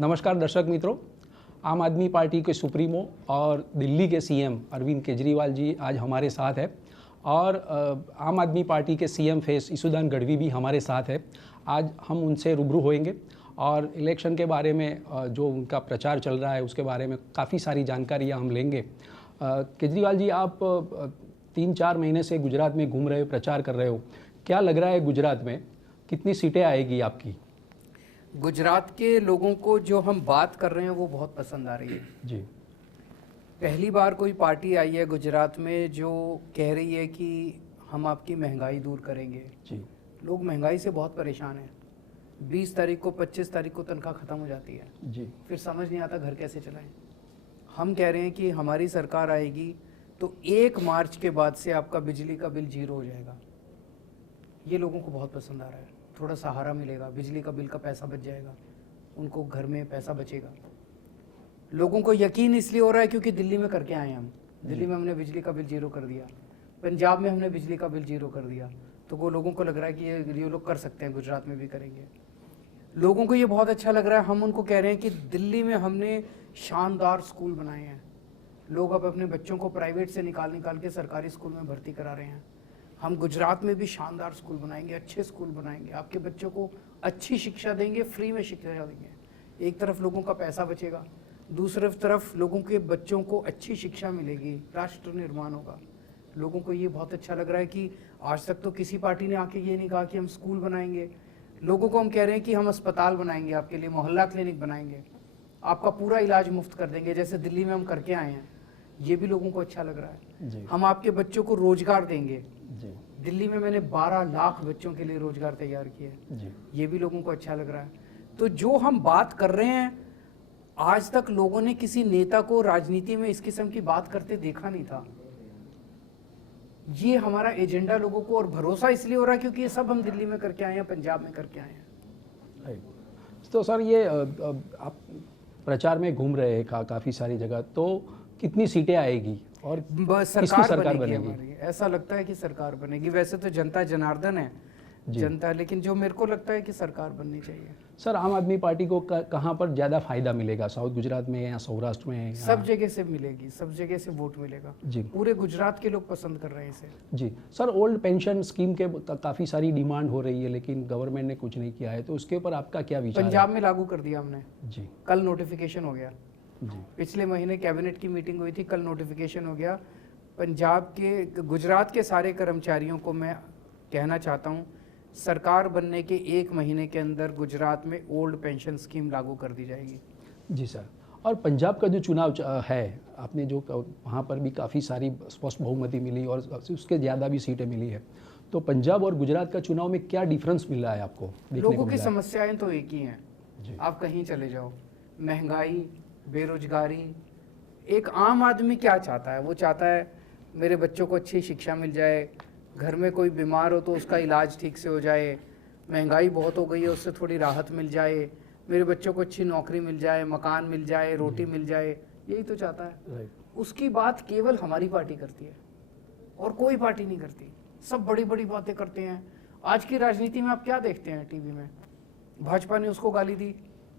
नमस्कार दर्शक मित्रों, आम आदमी पार्टी के सुप्रीमो और दिल्ली के सीएम अरविंद केजरीवाल जी आज हमारे साथ है और आम आदमी पार्टी के सीएम फेस इसुदान गढ़वी भी हमारे साथ है। आज हम उनसे रूबरू होएंगे और इलेक्शन के बारे में जो उनका प्रचार चल रहा है उसके बारे में काफ़ी सारी जानकारियाँ हम लेंगे। केजरीवाल जी, आप 3-4 महीने से गुजरात में घूम रहे हो, प्रचार कर रहे हो, क्या लग रहा है गुजरात में कितनी सीटें आएगी आपकी? गुजरात के लोगों को जो हम बात कर रहे हैं वो बहुत पसंद आ रही है जी। पहली बार कोई पार्टी आई है गुजरात में जो कह रही है कि हम आपकी महंगाई दूर करेंगे। जी। लोग महंगाई से बहुत परेशान हैं। 20 तारीख को 25 तारीख को तनख्वाह ख़त्म हो जाती है जी। फिर समझ नहीं आता घर कैसे चलाएं। हम कह रहे हैं कि हमारी सरकार आएगी तो 1 मार्च के बाद से आपका बिजली का बिल 0 हो जाएगा। ये लोगों को बहुत पसंद आ रहा है। थोड़ा सहारा मिलेगा, बिजली का बिल का पैसा बच जाएगा, उनको घर में पैसा बचेगा। लोगों को यकीन इसलिए हो रहा है क्योंकि दिल्ली में करके आए हैं हम। दिल्ली में हमने बिजली का बिल 0 कर दिया, पंजाब में हमने बिजली का बिल 0 कर दिया, तो वो लोगों को लग रहा है कि ये लोग कर सकते हैं, गुजरात में भी करेंगे। लोगों को ये बहुत अच्छा लग रहा है। हम उनको कह रहे हैं कि दिल्ली में हमने शानदार स्कूल बनाए हैं। लोग अब अपने बच्चों को प्राइवेट से निकाल के सरकारी स्कूल में भर्ती करा रहे हैं। हम गुजरात में भी शानदार स्कूल बनाएंगे, अच्छे स्कूल बनाएंगे, आपके बच्चों को अच्छी शिक्षा देंगे, फ्री में शिक्षा देंगे। एक तरफ लोगों का पैसा बचेगा, दूसरी तरफ लोगों के बच्चों को अच्छी शिक्षा मिलेगी, राष्ट्र निर्माण होगा। लोगों को ये बहुत अच्छा लग रहा है कि आज तक तो किसी पार्टी ने आके ये नहीं कहा कि हम स्कूल बनाएंगे। लोगों को हम कह रहे हैं कि हम अस्पताल बनाएंगे, आपके लिए मोहल्ला क्लिनिक बनाएंगे, आपका पूरा इलाज मुफ्त कर देंगे, जैसे दिल्ली में हम करके आए हैं। ये भी लोगों को अच्छा लग रहा है। हम आपके बच्चों को रोजगार देंगे। दिल्ली में मैंने 12 लाख बच्चों के लिए रोजगार तैयार किए। ये भी लोगों को अच्छा लग रहा है। तो जो हम बात कर रहे हैं, आज तक लोगों ने किसी नेता को राजनीति में इस किस्म की बात करते देखा नहीं था। ये हमारा एजेंडा लोगों को और भरोसा इसलिए हो रहा है क्योंकि ये सब हम दिल्ली में करके आए हैं, पंजाब में करके आए हैं। तो सर, ये आप प्रचार में घूम रहे हैं काफ़ी सारी जगह, तो कितनी सीटें आएगी और सरकार बनेगी हमारी? ऐसा लगता है कि सरकार बनेगी। वैसे तो जनता जनार्दन है जनता, लेकिन जो मेरे को लगता है कि सरकार बननी चाहिए। सर, आम आदमी पार्टी को कहाँ पर ज़्यादा फायदा मिलेगा? साउथ गुजरात में या सौराष्ट्र में? सब जगह से मिलेगी, सब जगह से वोट मिलेगा जी। पूरे गुजरात के लोग पसंद कर रहे हैं इसे जी। सर, ओल्ड पेंशन स्कीम के काफ़ी सारी डिमांड हो रही है लेकिन गवर्नमेंट ने कुछ नहीं किया है, तो उसके ऊपर आपका क्या विचार है? पंजाब में लागू कर दिया हमने जी। कल नोटिफिकेशन हो गया जी। पिछले महीने कैबिनेट की मीटिंग हुई थी, कल नोटिफिकेशन हो गया। पंजाब के, गुजरात के सारे कर्मचारियों को मैं कहना चाहता हूँ, सरकार बनने के 1 महीने के अंदर गुजरात में ओल्ड पेंशन स्कीम लागू कर दी जाएगी। जी सर। और पंजाब का जो चुनाव है, आपने जो वहाँ पर भी काफ़ी सारी स्पष्ट बहुमति मिली और उसके ज़्यादा भी सीटें मिली है, तो पंजाब और गुजरात का चुनाव में क्या डिफरेंस मिल रहा है आपको? लोगों की समस्याएं तो एक ही हैं, आप कहीं चले जाओ, महंगाई, बेरोजगारी। एक आम आदमी क्या चाहता है? वो चाहता है मेरे बच्चों को अच्छी शिक्षा मिल जाए, घर में कोई बीमार हो तो उसका इलाज ठीक से हो जाए, महंगाई बहुत हो गई है उससे थोड़ी राहत मिल जाए, मेरे बच्चों को अच्छी नौकरी मिल जाए, मकान मिल जाए, रोटी मिल जाए, यही तो चाहता है। उसकी बात केवल हमारी पार्टी करती है और कोई पार्टी नहीं करती। सब बड़ी बड़ी बातें करते हैं। आज की राजनीति में आप क्या देखते हैं टीवी में? भाजपा ने उसको गाली दी,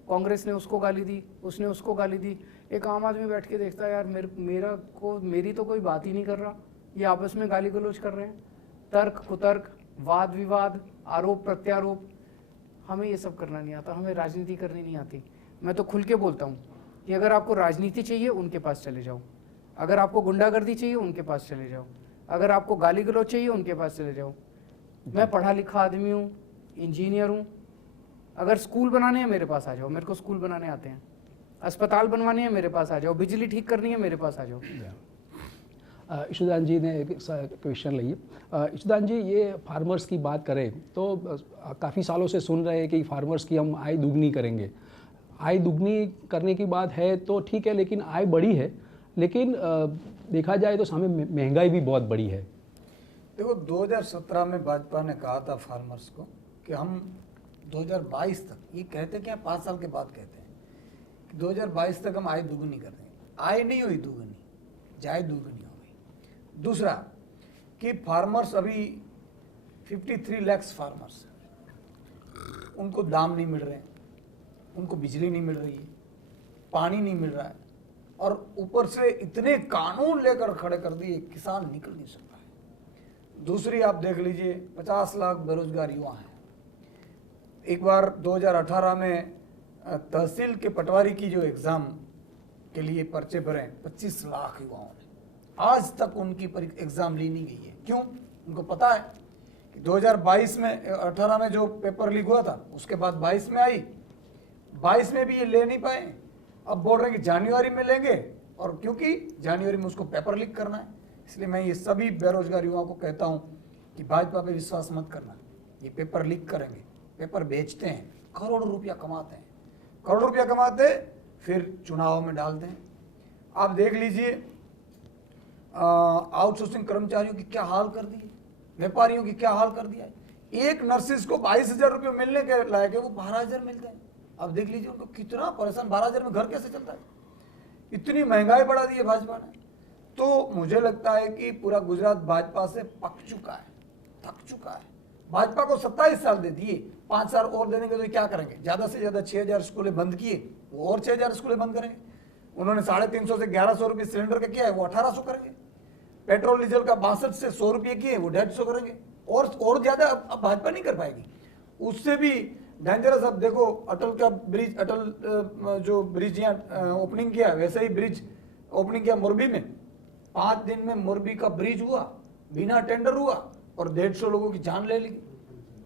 कांग्रेस ने उसको गाली दी, उसने उसको गाली दी। एक आम आदमी बैठ के देखता है, यार मेरी तो कोई बात ही नहीं कर रहा, ये आपस में गाली गलौज कर रहे हैं, तर्क कुतर्क, वाद विवाद, आरोप प्रत्यारोप। हमें ये सब करना नहीं आता, हमें राजनीति करनी नहीं आती। मैं तो खुल के बोलता हूँ कि अगर आपको राजनीति चाहिए उनके पास चले जाओ, अगर आपको गुंडागर्दी चाहिए उनके पास चले जाओ, अगर आपको गाली गलौज चाहिए उनके पास चले जाओ। मैं पढ़ा लिखा आदमी हूँ, इंजीनियर हूँ। अगर स्कूल बनाने हैं मेरे पास आ जाओ, मेरे को स्कूल बनाने आते हैं। अस्पताल बनवाने हैं मेरे पास आ जाओ, बिजली ठीक करनी है मेरे पास आ जाओ। इशुदान जी ने एक क्वेश्चन लिया। इशुदान जी, ये फार्मर्स की बात करें तो काफ़ी सालों से सुन रहे हैं कि फार्मर्स की हम आय दुगनी करेंगे। आय दुगनी करने की बात है तो ठीक है, लेकिन आय बढ़ी है, लेकिन देखा जाए तो सामने महंगाई भी बहुत बड़ी है। देखो, 2017 में भाजपा ने कहा था फार्मर्स को कि हम 2022 तक, ये कहते क्या 5 साल के बाद कहते हैं कि 2022 तक हम आय दुगनी कर देंगे। आय नहीं हुई दुगनी, जाय दुगनी हो गई। दूसरा कि फार्मर्स अभी 53 लाख फार्मर्स, उनको दाम नहीं मिल रहे हैं। उनको बिजली नहीं मिल रही है, पानी नहीं मिल रहा है, और ऊपर से इतने कानून लेकर खड़े कर दिए, किसान निकल नहीं सकता है। दूसरी आप देख लीजिए, 50 लाख बेरोजगार युवा हैं। एक बार 2018 में तहसील के पटवारी की जो एग्ज़ाम के लिए पर्चे भरे 25 लाख युवाओं ने, आज तक उनकी एग्ज़ाम ली नहीं गई है। क्यों? उनको पता है कि 2022 में 18 में जो पेपर लीक हुआ था, उसके बाद 22 में आई, 22 में भी ये ले नहीं पाए। अब बोल रहे हैं कि जनवरी में लेंगे, और क्योंकि जनवरी में उसको पेपर लीक करना है। इसलिए मैं ये सभी बेरोजगार युवाओं को कहता हूँ कि भाजपा पे विश्वास मत करना। ये पेपर लीक करेंगे, पेपर बेचते हैं, करोड़ों रुपया कमाते हैं, करोड़ों रुपया कमाते फिर चुनाव में डालते हैं। आप देख लीजिए आउटसोर्सिंग कर्मचारियों की क्या हाल कर दिए, व्यापारियों की क्या हाल कर दिया है। एक नर्सिस को 22,000 रुपये मिलने के लायक है, वो 12,000 मिलते हैं। अब देख लीजिए उनको कितना परेशान, 12,000 में घर कैसे चलता है। इतनी महंगाई बढ़ा दी है भाजपा ने। तो मुझे लगता है कि पूरा गुजरात भाजपा से पक चुका है, थक चुका है। भाजपा को 27 साल दे दिए, 5 साल और देने के तो क्या करेंगे? ज़्यादा से ज़्यादा 6,000 स्कूलें बंद किए, वो और 6,000 स्कूलें बंद करेंगे। उन्होंने 350 से 1,100 रुपये सिलेंडर का किया है, वो 1,800 करेंगे। पेट्रोल डीजल का 62 से 100 रुपये किए, वो 150 करेंगे। और ज़्यादा अब भाजपा नहीं कर पाएगी। उससे भी डेंजरस, अब देखो अटल का ब्रिज, अटल जो ब्रिज यहाँ ओपनिंग किया, वैसे ही ब्रिज ओपनिंग किया मोरबी में। 5 दिन में मोरबी का ब्रिज हुआ, बिना टेंडर हुआ, और 150 लोगों की जान ले ली।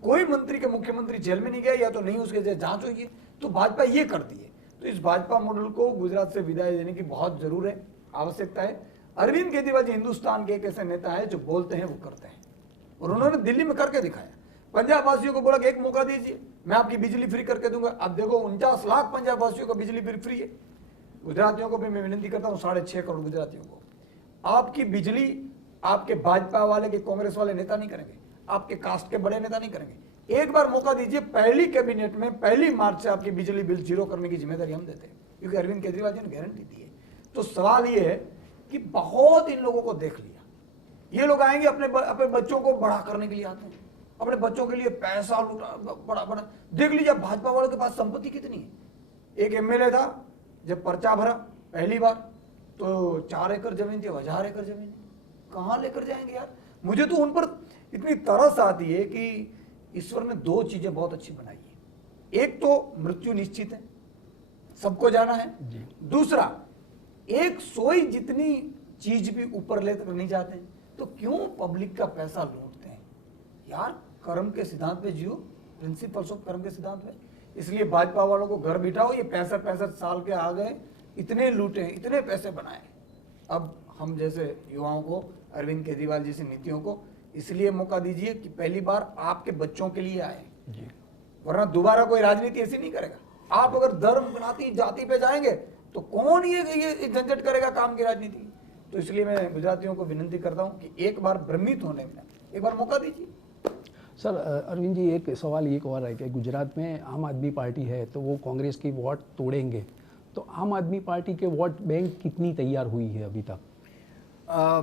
कोई मंत्री के मुख्यमंत्री जेल में नहीं गया, या तो नहीं उसके जांच हुई है। तो भाजपा ये करती है। तो इस भाजपा मॉडल को गुजरात से विदाई देने की बहुत जरूर है, आवश्यकता है। अरविंद केजरीवाल जी हिंदुस्तान के एक ऐसे नेता है जो बोलते हैं वो करते हैं, और उन्होंने दिल्ली में करके दिखाया। पंजाब वासियों को बोला कि एक मौका दीजिए, मैं आपकी बिजली फ्री करके दूंगा। अब देखो 49 लाख पंजाब वासियों को बिजली बिल फ्री है। गुजरातियों को भी मैं विनती करता हूँ, 6.5 करोड़ गुजरातियों को, आपकी बिजली आपके भाजपा वाले के कांग्रेस वाले नेता नहीं करेंगे, आपके कास्ट के बड़े नेता नहीं करेंगे। एक बार मौका दीजिए, पहली कैबिनेट में 1 मार्च से आपकी बिजली बिल जीरो करने की जिम्मेदारी हम देते हैं, क्योंकि अरविंद केजरीवाल जी ने गारंटी दी है। तो सवाल ये है कि बहुत इन लोगों को देख लिया, ये लोग आएंगे अपने बच्चों को बड़ा करने के लिए आते हैं, अपने बच्चों के लिए पैसा लूटा, बड़ा देख लीजिए भाजपा वालों के पास संपत्ति कितनी है। एक एमएलए था, जब पर्चा भरा पहली बार तो 4 एकड़ जमीन थी, 1000 एकड़ जमीन कहाँ लेकर जाएंगे यार। मुझे तो उन पर इतनी तरस आती है कि ईश्वर ने 2 चीजें बहुत अच्छी बनाई है। एक तो मृत्यु निश्चित है, सबको जाना है। दूसरा, एक सोई जितनी चीज भी ऊपर लेकर नहीं जाते, तो क्यों पब्लिक का पैसा लूटते हैं यार। कर्म के सिद्धांत पे जियो, प्रिंसिपल्स ऑफ कर्म के सिद्धांत पे। इसलिए भाजपा वालों को घर बिठाओ, ये 65 साल के आ गए, इतने लूटे, इतने पैसे बनाए। अब हम जैसे युवाओं को, अरविंद केजरीवाल जैसी नीतियों को इसलिए मौका दीजिए कि पहली बार आपके बच्चों के लिए आए, वरना दोबारा कोई राजनीति ऐसी नहीं करेगा। आप अगर धर्म बनाती जाति पे जाएंगे तो कौन ये झंझट करेगा काम की राजनीति। तो इसलिए मैं गुजरातियों को विनती करता हूं कि एक बार भ्रमित होने में एक बार मौका दीजिए। सर अरविंद जी, एक सवाल एक और है कि गुजरात में आम आदमी पार्टी है, तो वो कांग्रेस की वोट तोड़ेंगे, तो आम आदमी पार्टी के वोट बैंक कितनी तैयार हुई है अभी तक?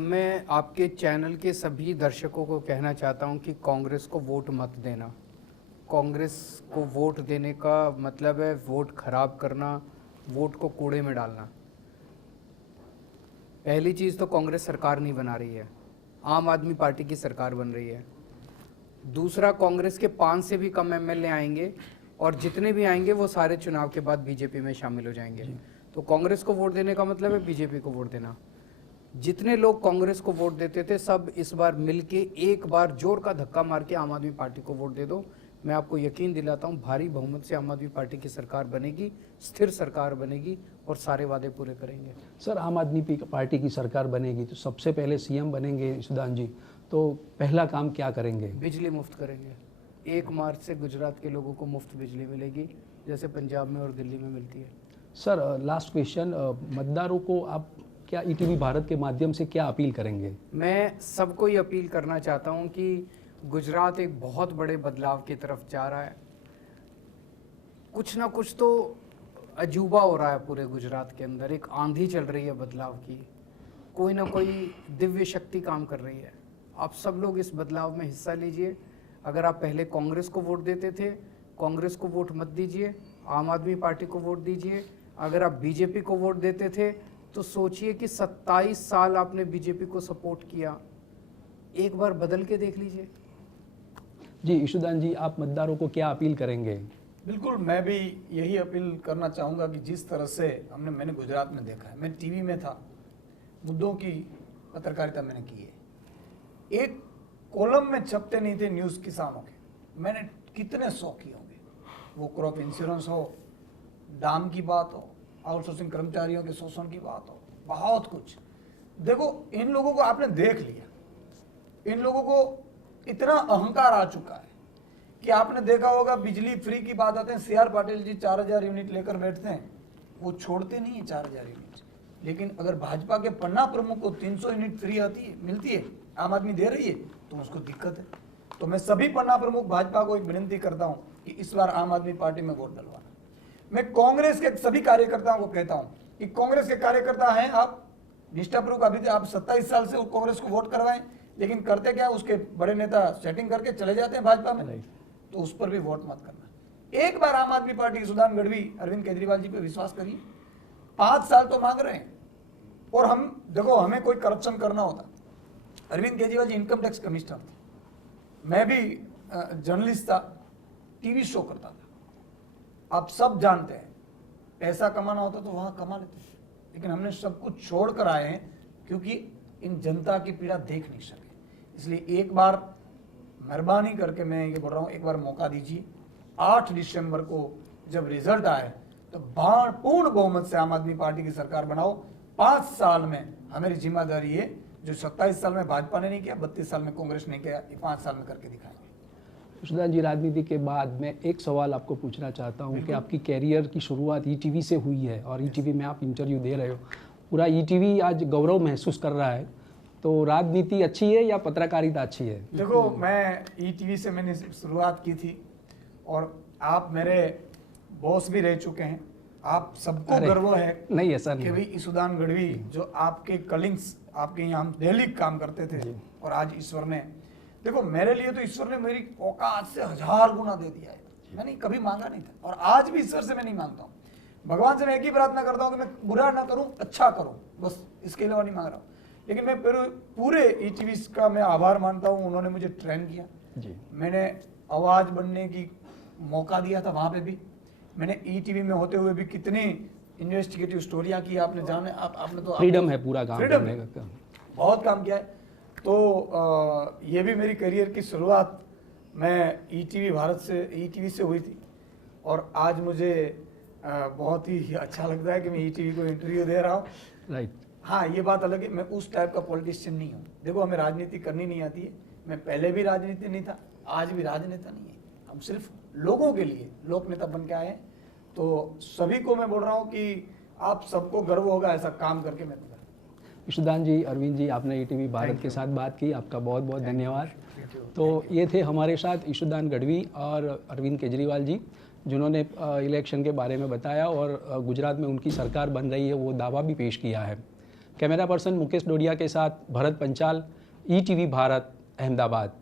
मैं आपके चैनल के सभी दर्शकों को कहना चाहता हूं कि कांग्रेस को वोट मत देना। कांग्रेस को वोट देने का मतलब है वोट खराब करना, वोट को कूड़े में डालना। पहली चीज़ तो कांग्रेस सरकार नहीं बना रही है, आम आदमी पार्टी की सरकार बन रही है। दूसरा, कांग्रेस के 5 से भी कम एमएलए आएंगे, और जितने भी आएंगे वो सारे चुनाव के बाद बीजेपी में शामिल हो जाएंगे। तो कांग्रेस को वोट देने का मतलब है बीजेपी को वोट देना। जितने लोग कांग्रेस को वोट देते थे, सब इस बार मिलके एक बार जोर का धक्का मार के आम आदमी पार्टी को वोट दे दो। मैं आपको यकीन दिलाता हूं, भारी बहुमत से आम आदमी पार्टी की सरकार बनेगी, स्थिर सरकार बनेगी, और सारे वादे पूरे करेंगे। सर, आम आदमी पार्टी की सरकार बनेगी तो सबसे पहले सीएम बनेंगे सुदान जी, तो पहला काम क्या करेंगे? बिजली मुफ्त करेंगे। 1 मार्च से गुजरात के लोगों को मुफ्त बिजली मिलेगी, जैसे पंजाब में और दिल्ली में मिलती है। सर लास्ट क्वेश्चन, मतदारों को आप क्या ईटीवी भारत के माध्यम से क्या अपील करेंगे? मैं सबको ये अपील करना चाहता हूँ कि गुजरात एक बहुत बड़े बदलाव की तरफ जा रहा है। कुछ ना कुछ तो अजूबा हो रहा है पूरे गुजरात के अंदर, एक आंधी चल रही है बदलाव की, कोई ना कोई दिव्य शक्ति काम कर रही है। आप सब लोग इस बदलाव में हिस्सा लीजिए। अगर आप पहले कांग्रेस को वोट देते थे, कांग्रेस को वोट मत दीजिए, आम आदमी पार्टी को वोट दीजिए। अगर आप बीजेपी को वोट देते थे तो सोचिए कि 27 साल आपने बीजेपी को सपोर्ट किया, एक बार बदल के देख लीजिए। जी ईशुदान जी, आप मतदारों को क्या अपील करेंगे? बिल्कुल, मैं भी यही अपील करना चाहूँगा कि जिस तरह से मैंने गुजरात में देखा है, मैं टीवी में था, मुद्दों की पत्रकारिता मैंने की है। एक कॉलम में छपते नहीं थे न्यूज़ किसानों के, मैंने कितने 100 किए होंगे, वो क्रॉप इंश्योरेंस हो, दाम की बात हो, आउटसोर्सिंग कर्मचारियों के शोषण की बात हो, बहुत कुछ। देखो, इन लोगों को आपने देख लिया, इन लोगों को इतना अहंकार आ चुका है कि आपने देखा होगा बिजली फ्री की बात आते हैं, CR पाटिल जी 4000 यूनिट लेकर बैठते हैं, वो छोड़ते नहीं है 4000 यूनिट। लेकिन अगर भाजपा के पन्ना प्रमुख को 300 यूनिट फ्री आती है, मिलती है, आम आदमी दे रही है, तो उसको दिक्कत है। तो मैं सभी पन्ना प्रमुख भाजपा को एक विनती करता हूं कि इस बार आम आदमी पार्टी में वोट डलवाना। मैं कांग्रेस के सभी कार्यकर्ताओं को कहता हूं कि कांग्रेस के कार्यकर्ता हैं आप, निष्ठापूर्वक अभी आप 27 साल से कांग्रेस को वोट करवाएं, लेकिन करते क्या, उसके बड़े नेता सेटिंग करके चले जाते हैं भाजपा में, तो उस पर भी वोट मत करना। एक बार आम आदमी पार्टी ईशुदान गढ़वी, अरविंद केजरीवाल जी पे विश्वास करिए। 5 साल तो मांग रहे हैं, और हम देखो, हमें कोई करप्शन करना होता, Arvind Kejriwal ji income tax commissioner थे, मैं भी जर्नलिस्ट था, टीवी शो करता था, आप सब जानते हैं, पैसा कमाना होता तो वहां कमा लेते, लेकिन हमने सब कुछ छोड़ कर आए हैं क्योंकि इन जनता की पीड़ा देख नहीं सके। इसलिए एक बार मेहरबानी करके मैं ये बोल रहा हूँ, एक बार मौका दीजिए। 8 दिसंबर को जब रिजल्ट आए तो पूर्ण बहुमत से आम आदमी पार्टी की सरकार बनाओ। 5 साल में हमारी जिम्मेदारी है, जो 27 साल में भाजपा ने नहीं किया, 32 साल में कांग्रेस ने किया, ये 5 साल में करके दिखाएंगे। ईशुदान जी, राजनीति के बाद मैं एक सवाल आपको पूछना चाहता हूँ कि आपकी कैरियर की शुरुआत ईटीवी से हुई है और ईटीवी में आप इंटरव्यू दे रहे हो, पूरा ईटीवी आज गौरव महसूस कर रहा है, तो राजनीति अच्छी है या पत्रकारिता अच्छी है? देखो, मैं ईटीवी से मैंने शुरुआत की थी और आप मेरे बॉस भी रह चुके हैं, आप सबको गर्व है नहीं ऐसा कि नहीं भाई ईशुदान गढ़वी जो आपके कलिंग्स, आपके यहाँ हम डेली काम करते थे, और आज ईश्वर ने, देखो मेरे लिए तो ईश्वर ने मेरी औकात से 1000 गुना दे दिया है। मैंने कभी मांगा नहीं था, और आज भी ईश्वर से मैं नहीं मांगता हूँ। भगवान से मैं एक ही प्रार्थना करता हूँ कि मैं बुरा ना करूँ, अच्छा करूँ, बस इसके अलावा नहीं मांग रहा हूँ। लेकिन मैं पूरे ईटीवी का मैं आभार मानता हूँ, उन्होंने मुझे ट्रेन किया जी। मैंने आवाज बनने की मौका दिया था, वहां पे भी मैंने ईटीवी में होते हुए भी कितनी इन्वेस्टिगेटिव स्टोरियां की, आपने जाने आपने तो फ्रीडम है पूरा काम फ्रीडम करने का, बहुत काम किया है। तो ये भी मेरी करियर की शुरुआत मैं ईटीवी भारत से, ईटीवी से हुई थी, और आज मुझे बहुत ही अच्छा लगता है कि मैं ईटीवी को इंटरव्यू दे रहा हूँ। राइट। हाँ, ये बात अलग है, मैं उस टाइप का पॉलिटिशियन नहीं हूँ। देखो, हमें राजनीति करनी नहीं आती है, मैं पहले भी राजनीति नहीं था, आज भी राजनेता नहीं है, हम सिर्फ लोगों के लिए लोक नेता बन के आए हैं। तो सभी को मैं बोल रहा हूँ कि आप सबको गर्व होगा ऐसा काम करके मैं। ईशुदान जी, अरविंद जी, आपने ईटीवी भारत के साथ बात की, आपका बहुत बहुत धन्यवाद। तो ये थे हमारे साथ ईशुदान गढ़वी और अरविंद केजरीवाल जी, जिन्होंने इलेक्शन के बारे में बताया और गुजरात में उनकी सरकार बन रही है वो दावा भी पेश किया है। कैमरा पर्सन मुकेश डोडिया के साथ भरत पंचाल, ईटीवी भारत, अहमदाबाद।